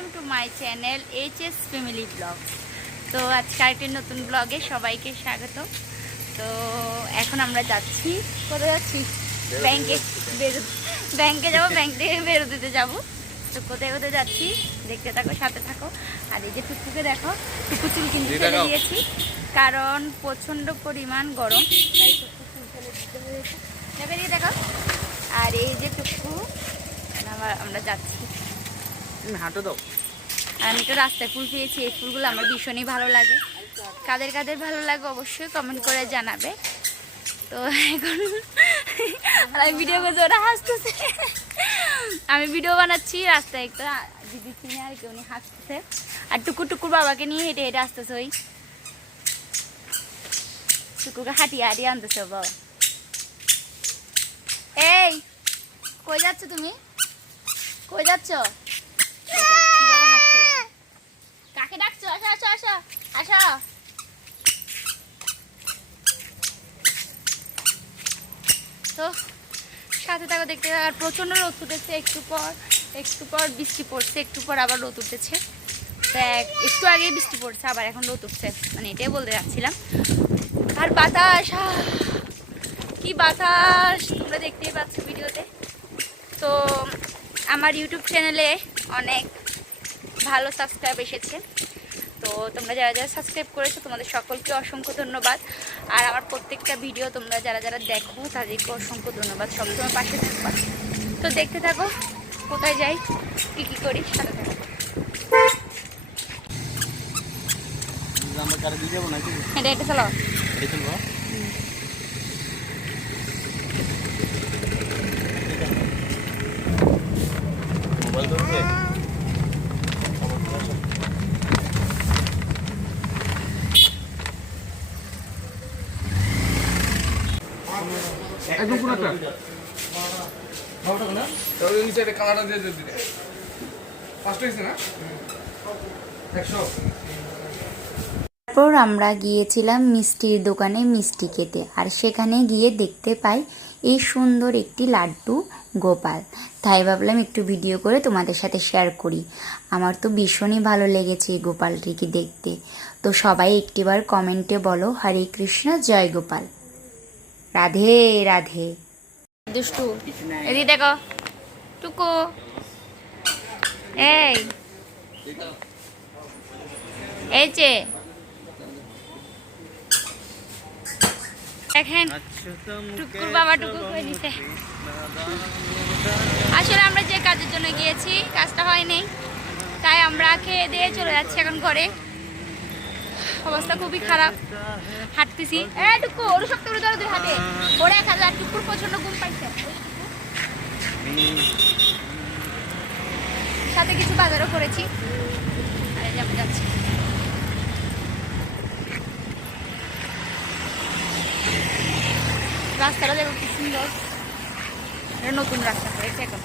Welcome to my channel HS family blog. তো আজকে আরেকটি নতুন ব্লগে সবাইকে স্বাগত। তো এখন আমরা যাচ্ছি, কোথায় যাচ্ছি? ব্যাংকে যাবো, ব্যাংক থেকে বেরোতে যাবো। তো কোথায় কোথায় যাচ্ছি দেখতে থাকো, সাথে থাকো। আর এই যে টুকুকে দেখো, টুকু চুল কিনতে ফেলে দিয়েছি কারণ প্রচণ্ড পরিমাণ গরম, তাই টুকু চুল ফেলে দিতে হয়েছে। বেরিয়ে দেখো। আর এই যে টুকু, আমরা যাচ্ছি, হাঁটো দাও। আর আমি তো রাস্তায় ফুল পেয়েছি। এই ফুলগুলো আমার ভীষণই ভালো লাগে। কাদের কাদের ভালো লাগে অবশ্যই কমেন্ট করে জানাবে। তো এখন আমি ভিডিও করছি, ওরা হাসতেছে। আমি ভিডিও বানাচ্ছি রাস্তায়, একটা দিদি চিনে আর কি, উনি হাসতেছে। আর টুকুর বাবাকে নিয়ে হেঁটে হেঁটে আসতেছে। ওই টুকুকে হাঁটিয়ে হাঁটিয়ে আনতেছে বাবা। এই কই যাচ্ছ তুমি? কই যাচ্ছ? কাকে ডাকছো? আসো আসো আসো আসো। তো সাথে থাকো, দেখতে থাকো। আর প্রচন্ড রোদ উঠেছে, একটু পর বৃষ্টি পড়ছে, একটু পর আবার রোদ উঠেছে। একটু আগে বৃষ্টি পড়ছে, আবার এখন রোদ উঠছে, মানে এটাই বলতে যাচ্ছিলাম। আর বাতাস, কি বাতাস তোমরা দেখতেই পাচ্ছ ভিডিওতে। তো আমার ইউটিউব চ্যানেলে অনেক ভালো সাবস্ক্রাইব এসেছে। তো তোমরা যারা যারা সাবস্ক্রাইব করেছো তোমাদের সকলকে অসংখ্য ধন্যবাদ। আর আমার প্রত্যেকটা ভিডিও তোমরা যারা যারা দেখো তাদেরকে অসংখ্য ধন্যবাদ, সবসময় পাশে থাকবা। তো দেখতে থাকো কোথায় যাই, কী কী করি, সাথে থাকো। এটা এটা চলো। মোবাইল ধরছে। একদম পুরোটা না, তাহলে নিচে একটা কালারটা দিয়ে দিতে। ফার্স্ট হইছে না 100। তারপর আমরা গিয়েছিলাম মিষ্টির দোকানে মিষ্টি খেতে। আর সেখানে গিয়ে দেখতে পাই এই সুন্দর একটি লাড্ডু গোপাল। তাই ভাবলাম একটু ভিডিও করে তোমাদের সাথে শেয়ার করি। আমার তো ভীষণই ভালো লেগেছে এই গোপালটিকে দেখতে। তো সবাই একটিবার কমেন্টে বলো হরে কৃষ্ণ, জয় গোপাল, রাধে রাধে। দুষ্টু এদিকে দেখো, টুকু এই যে দেখেন টুকুর বাবা টুকু করে নিতে। আসলে আমরা যে কাজের জন্য গিয়েছি কাজটা হয়নি, তাই আমরা খেয়ে দিয়ে চলে যাচ্ছি এখন ঘরে। অবস্থা খুবই খারাপ, হাঁটতেছি। টুকু ওর শক্ত করে ধরো, দুই হাতে ওরে 1000। টুকুর প্রচন্ড ঘুম পাইছে, সাথে কিছু বাজারও করেছি। আর এই যে আমি যাচ্ছি। রাস্তাটা দেখো কি সুন্দর, নতুন রাস্তা করেছে এখন।